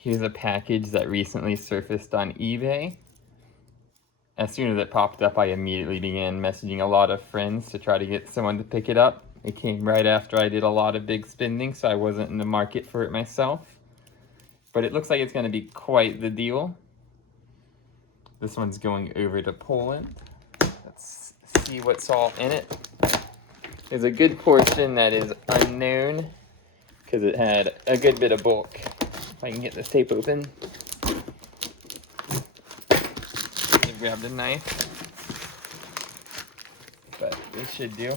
Here's a package that recently surfaced on eBay. As soon as it popped up, I immediately began messaging a lot of friends to try to get someone to pick it up. It came right after I did a lot of big spending, so I wasn't in the market for it myself. But it looks like it's going to be quite the deal. This one's going over to Poland. Let's see what's all in it. There's a good portion that is unknown because it had a good bit of bulk. If I can get this tape open. I grabbed a knife, but this should do.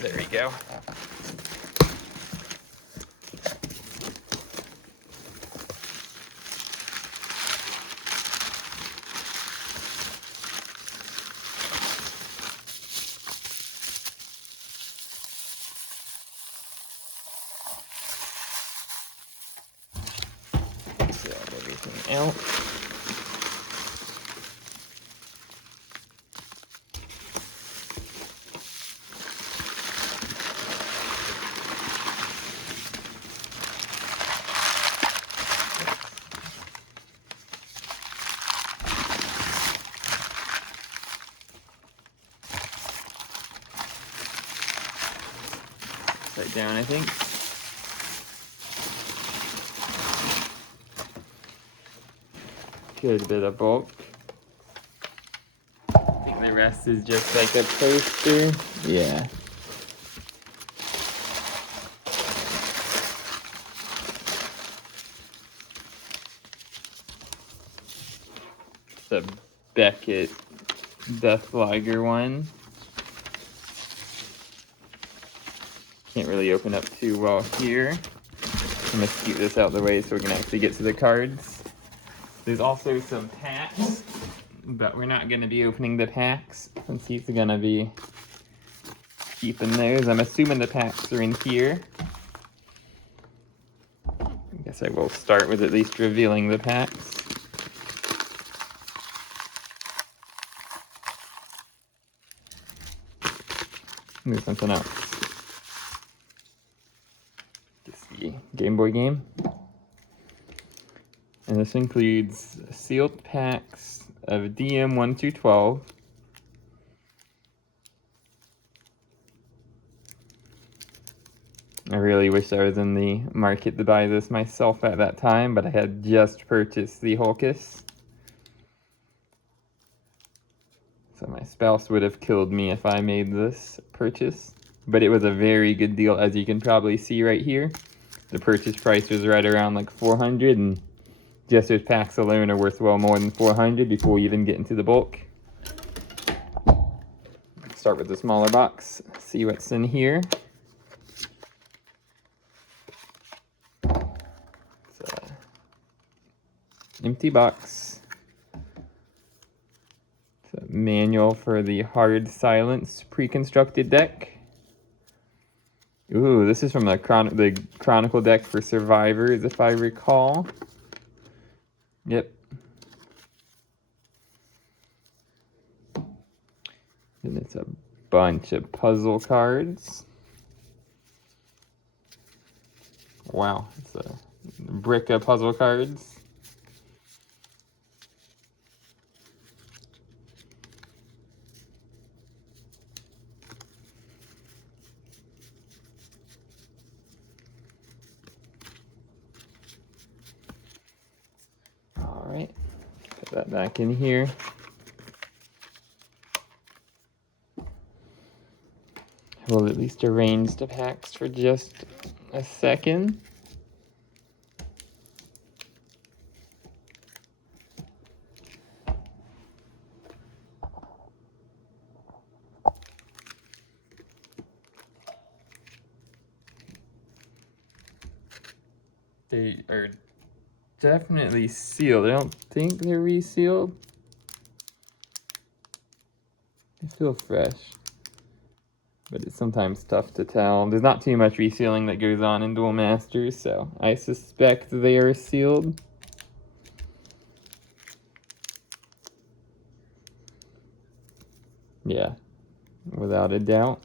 There we go. Everything out. Upside down, I think. Good bit of bulk. I think the rest is just like a poster. Yeah. It's a Beckett Deathliger one. Can't really open up too well here. I'm gonna scoot this out of the way so we can actually get to the cards. There's also some packs, but we're not going to be opening the packs since he's going to be keeping those. I'm assuming the packs are in here. I guess I will start with at least revealing the packs. There's something else. Just the Game Boy game. And this includes sealed packs of DM1 through 12. I really wish I was in the market to buy this myself at that time, but I had just purchased the Hulkus. So my spouse would have killed me if I made this purchase. But it was a very good deal, as you can probably see right here. The purchase price was right around like $400, and just those packs alone are worth well more than $400 before we even get into the bulk. Let's start with the smaller box, see what's in here. It's an empty box. It's a manual for the Hard Silence pre-constructed deck. Ooh, this is from the Chronicle deck for Survivors, if I recall. Yep. And it's a bunch of puzzle cards. Wow, it's a brick of puzzle cards. All right, put that back in here. We'll at least arrange the packs for just a second. They are definitely sealed. I don't think they're resealed. They feel fresh, but it's sometimes tough to tell. There's not too much resealing that goes on in Duelmasters, so I suspect they are sealed. Yeah, without a doubt.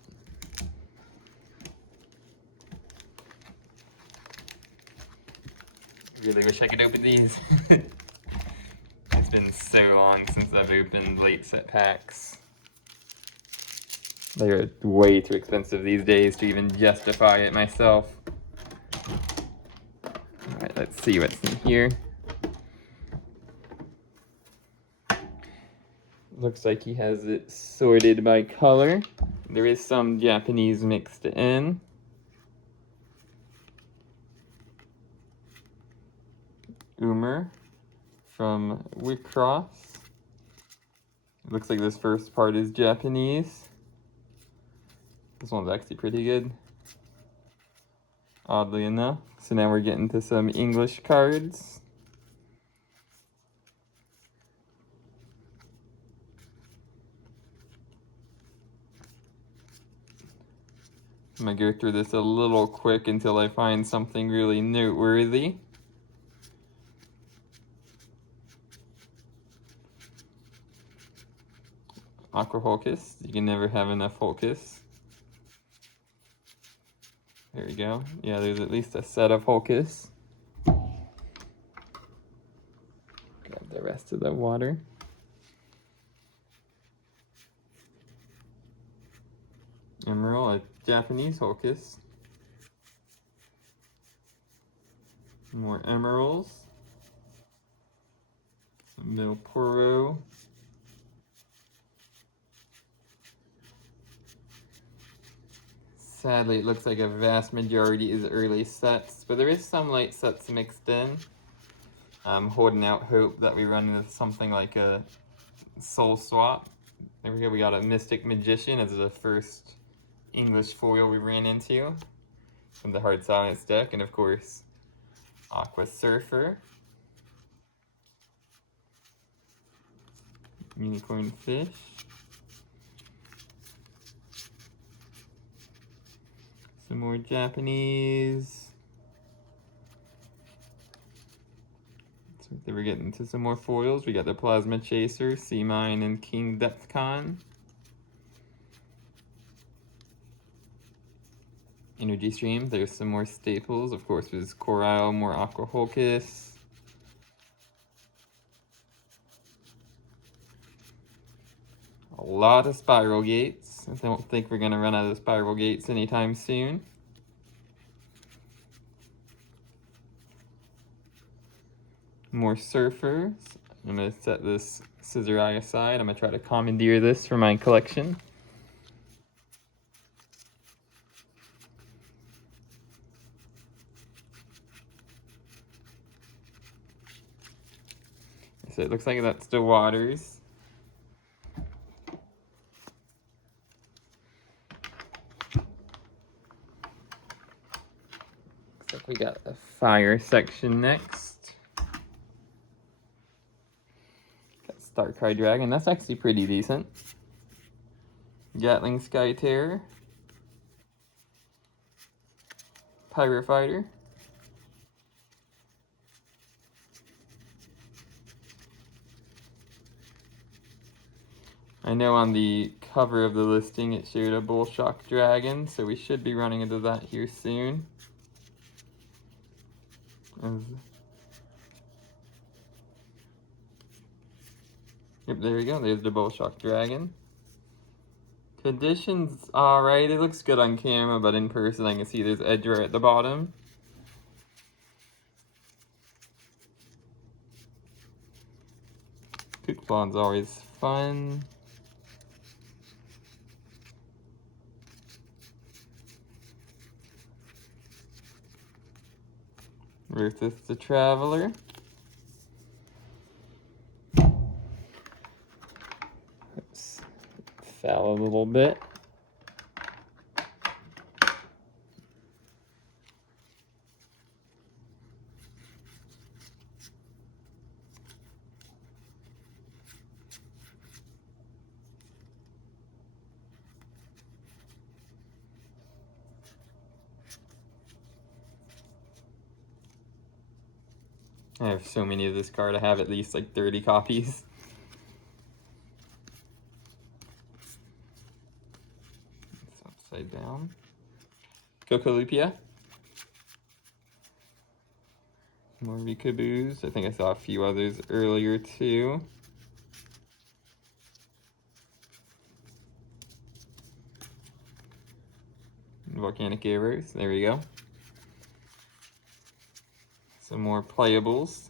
Really wish I could open these. It's been so long since I've opened late set packs. They're way too expensive these days to even justify it myself. Alright, let's see what's in here. Looks like he has it sorted by color. There is some Japanese mixed in. Umer from Wicross. It looks like this first part is Japanese. This one's actually pretty good, oddly enough. So now we're getting to some English cards. I'm gonna go through this a little quick until I find something really noteworthy. Aqua Hulkus. You can never have enough Hulkus. There we go. Yeah, there's at least a set of Hulkus. Grab the rest of the water. Emerald, a Japanese Hulkus. More emeralds. Some Milporo. Sadly, it looks like a vast majority is early sets, but there is some late sets mixed in. I'm holding out hope that we run into something like a Soul Swap. There we go, we got a Mystic Magician as the first English foil we ran into from the Hard Silence deck, and of course, Aqua Surfer. Unicorn Fish. Some more Japanese. So then we're getting to some more foils. We got the Plasma Chaser, Sea Mine, and King Depthcon. Energy Stream, there's some more staples. Of course, there's Coral, more Aqua Hulkus. A lot of Spiral Gates. I don't think we're gonna run out of Spiral Gates anytime soon. More Surfers. I'm gonna set this Scissor Eye aside. I'm gonna try to commandeer this for my collection. So it looks like that's the Waters. Looks like we got a Fire section next. Got Starcry Dragon, that's actually pretty decent. Gatling Sky Terror. Pirate Fighter. I know on the cover of the listing it showed a Bullshock Dragon, so we should be running into that here soon. Yep, there we go, there's the Bullshock Dragon. Conditions alright, it looks good on camera, but in person I can see there's edge right at the bottom. Coupon's always fun. Versus the Traveler. Oops. Fell a little bit. I have so many of this card, I have at least like 30 copies. upside down. Cocolupia. More Rikaboos. I think I saw a few others earlier too. Volcanic Arrows. There we go. Some more playables.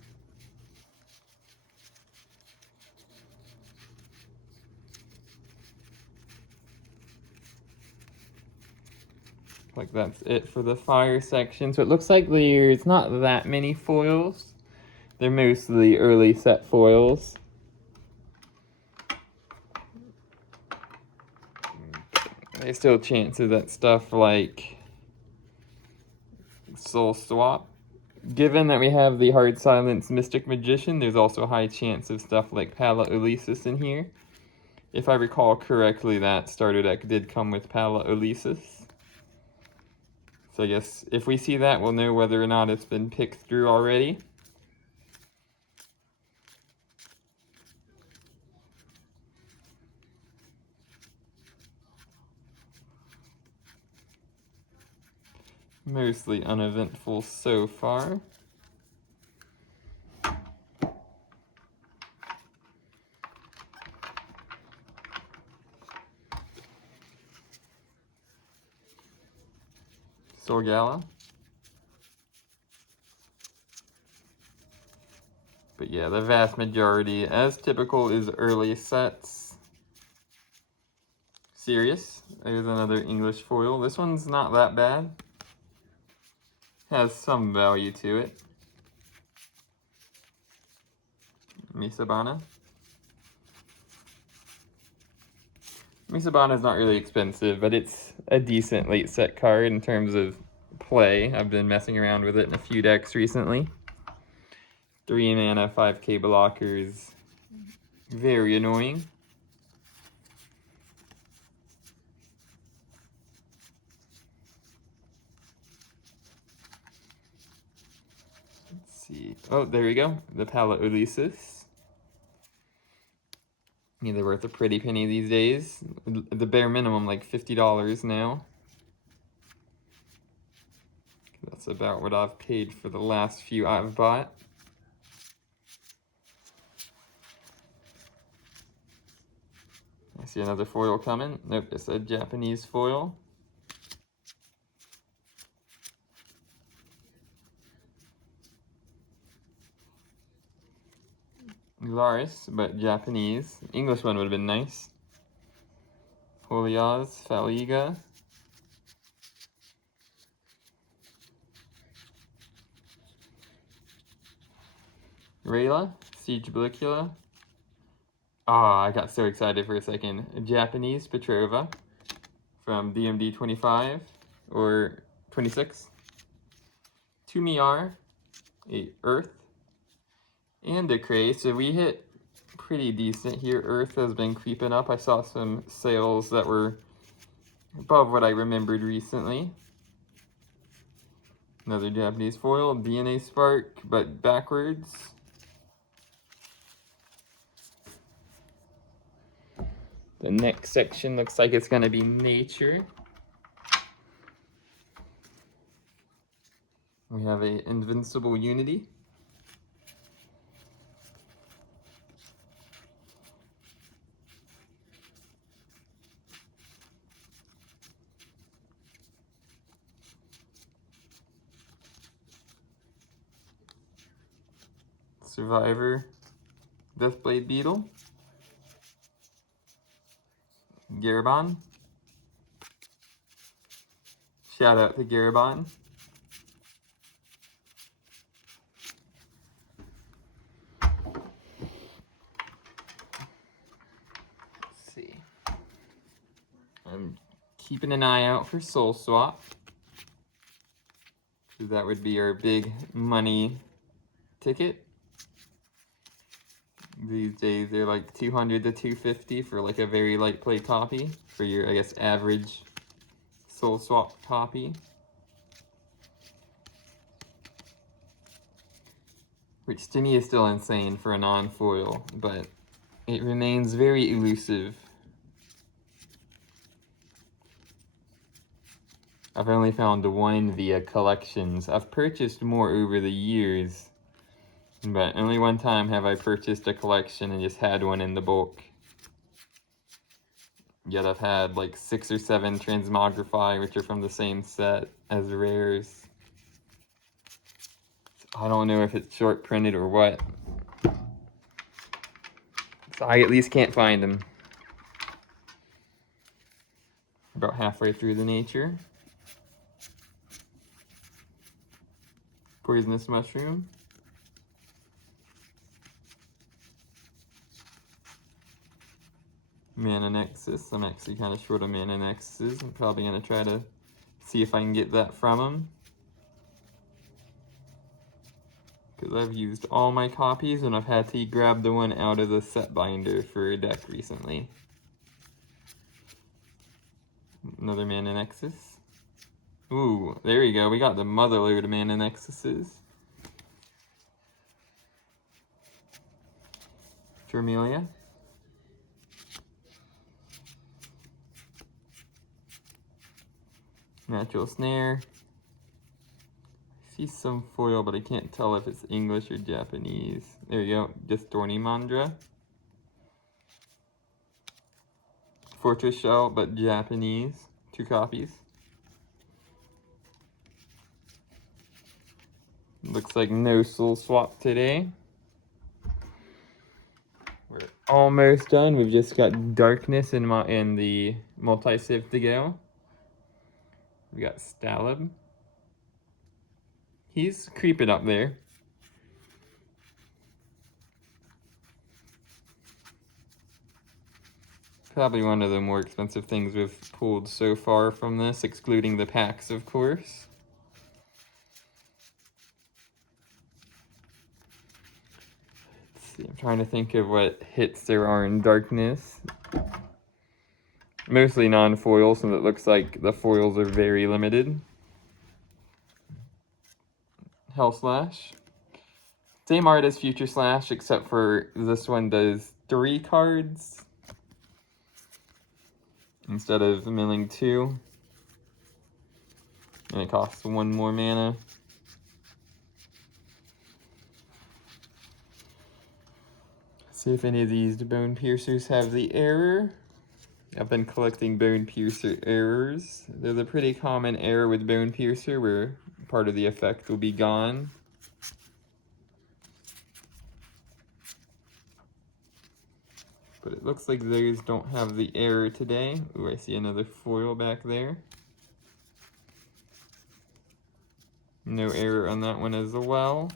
Like that's it for the fire section. So it looks like there's not that many foils. They're mostly early set foils. There's still chances that stuff like Soul Swap. Given that we have the Hard Silence Mystic Magician, there's also a high chance of stuff like Pala Ulises in here. If I recall correctly, that starter deck did come with Pala Ulises. So I guess if we see that, we'll know whether or not it's been picked through already. Mostly uneventful so far. Sorgala. But yeah, the vast majority, as typical, is early sets. Sirius, there's another English foil. This one's not that bad. Has some value to it. Misabana. Misabana is not really expensive, but it's a decent late set card in terms of play. I've been messing around with it in a few decks recently. 3 mana, 5k blockers. Very annoying. Let's see. Oh, there we go. The Pala Ulises. Yeah, they're worth a pretty penny these days. The bare minimum, like $50 now. That's about what I've paid for the last few I've bought. I see another foil coming. Nope, it's a Japanese foil. Laris, but Japanese. English one would have been nice. Holiaz, Faliga. Rayla, Siege Bellicula. Ah, I got so excited for a second. A Japanese Petrova from DMD 25 or 26. 2 Miar, a Earth, and a Cray. So we hit pretty decent here. Earth has been creeping up. I saw some sales that were above what I remembered recently. Another Japanese foil, DNA Spark, but backwards. The next section looks like it's going to be Nature. We have a Invincible Unity. Survivor, Deathblade Beetle, Garabon. Shout out to Garabon. Let's see. I'm keeping an eye out for Soul Swap. That would be our big money ticket. These days they're like 200 to 250 for like a very light play copy for your, I guess, average Soul Swap copy. Which to me is still insane for a non-foil, but it remains very elusive. I've only found one via collections. I've purchased more over the years, but only one time have I purchased a collection and just had one in the bulk. Yet I've had like 6 or 7 transmogrify, which are from the same set as rares. I don't know if it's short printed or what. So I at least can't find them. About halfway through the nature. Poisonous mushroom. Mana Nexus. I'm actually kind of short of Mana Nexuses. I'm probably going to try to see if I can get that from them. Because I've used all my copies and I've had to grab the one out of the set binder for a deck recently. Another Mana Nexus. Ooh, there you go. We got the motherload of Mana Nexuses. Vermelia. Natural Snare. I see some foil, but I can't tell if it's English or Japanese. There you go, just Thorny Mandra. Fortress Shell, but Japanese. 2 copies. Looks like no soul swap today. We're almost done. We've just got Darkness in the multi-civ to go. We got Stalab. He's creeping up there. Probably one of the more expensive things we've pulled so far from this, excluding the packs, of course. Let's see, I'm trying to think of what hits there are in Darkness. Mostly non-foils, and it looks like the foils are very limited. Hell Slash. Same art as Future Slash, except for this one does 3 cards instead of milling 2. And it costs 1 more mana. See if any of these Bone Piercers have the error. I've been collecting Bone Piercer errors. There's a pretty common error with Bone Piercer where part of the effect will be gone. But it looks like those don't have the error today. Ooh, I see another foil back there. No error on that one as well.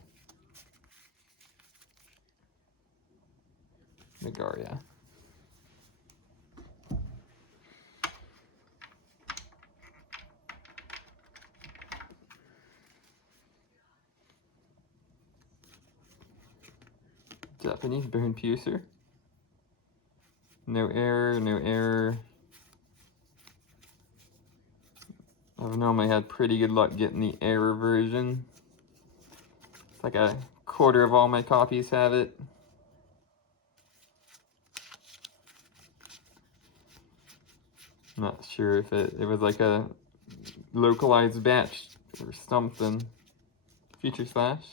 Nagaria. Japanese Bone Piercer. No error, no error. I've normally had pretty good luck getting the error version. It's like a quarter of all my copies have it. Not sure if it was like a localized batch or something. Future Slash.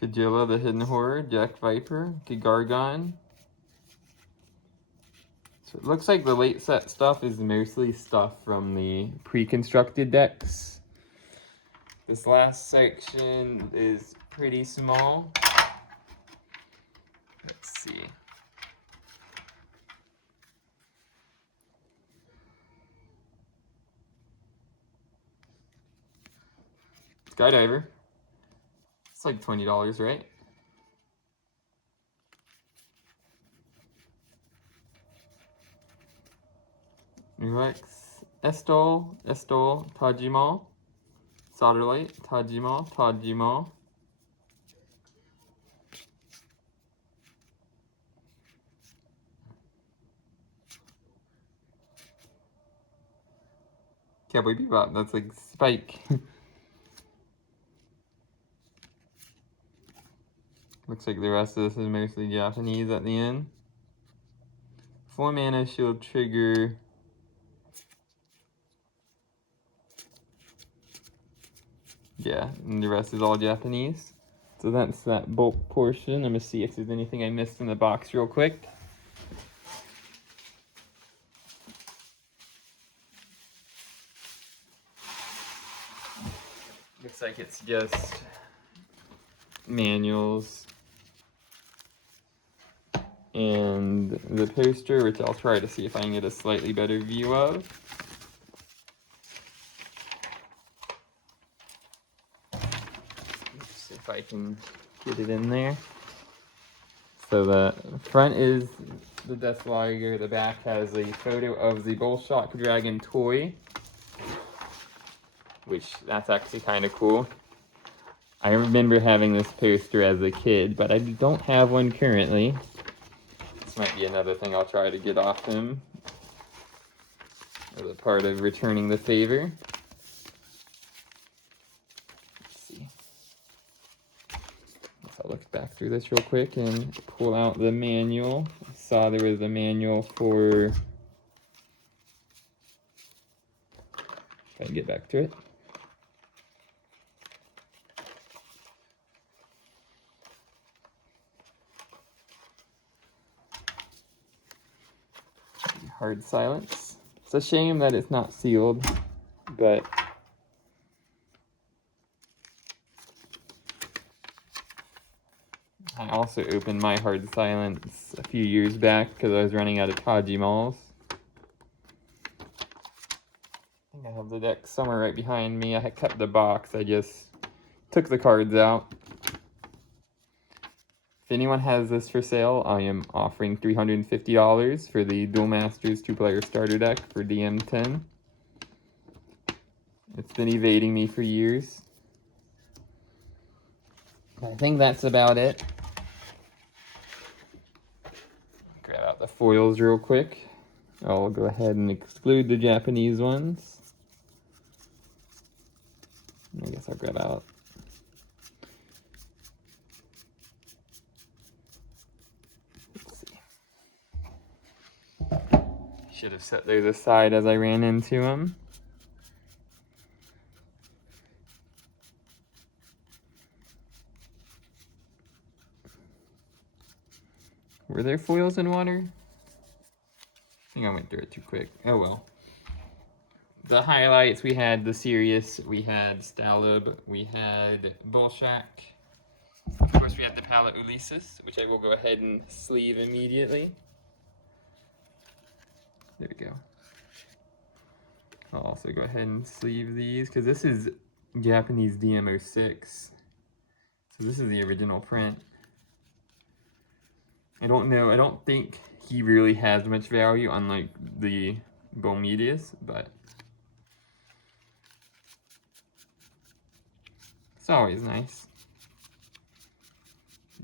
Kajilla the Hidden Horror, Jack Viper, Kigargon. So it looks like the late set stuff is mostly stuff from the pre-constructed decks. This last section is pretty small. Let's see. Skydiver. It's like $20, right? Rex, Estol, Tajimal, Solderlight, Tajimal. Cowboy Bebop, that's like Spike. Looks like the rest of this is mostly Japanese at the end. 4 mana shield trigger. Yeah, and the rest is all Japanese. So that's that bulk portion. I'm gonna see if there's anything I missed in the box real quick. Looks like it's just manuals and the poster, which I'll try to see if I can get a slightly better view of. Let's see if I can get it in there. So the front is the Death Lager, the back has a photo of the Bullshock Dragon toy, which that's actually kind of cool. I remember having this poster as a kid, but I don't have one currently. This might be another thing I'll try to get off him as a part of returning the favor. Let's see. I'll look back through this real quick and pull out the manual. I saw there was a manual for... If I can get back to it. Hard silence. It's a shame that it's not sealed, but I also opened my hard silence a few years back because I was running out of Taji Malls. I think I have the deck somewhere right behind me. I had kept the box, I just took the cards out. If anyone has this for sale, I am offering $350 for the Duelmasters 2-player starter deck for DM10. It's been evading me for years. I think that's about it. Grab out the foils real quick. I'll go ahead and exclude the Japanese ones. I guess I'll grab out. Let's see. Should have set those aside as I ran into them. Were there foils in water? I think I went through it too quick. Oh well. The highlights, we had the Sirius, we had Stalub, we had Bullshack. Of course, we had the Palette Ulysses, which I will go ahead and sleeve immediately. There we go. I'll also go ahead and sleeve these, because this is Japanese DM06. So this is the original print. I don't know, I don't think he really has much value, unlike the Bomedius, but it's always nice.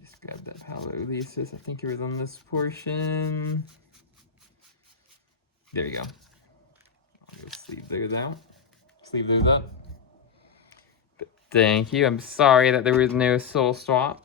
Just grab that Palette Ulysses. I think it was on this portion. There we go. I'll go sleeve those out. Sleeve those up. But thank you. I'm sorry that there was no soul swap.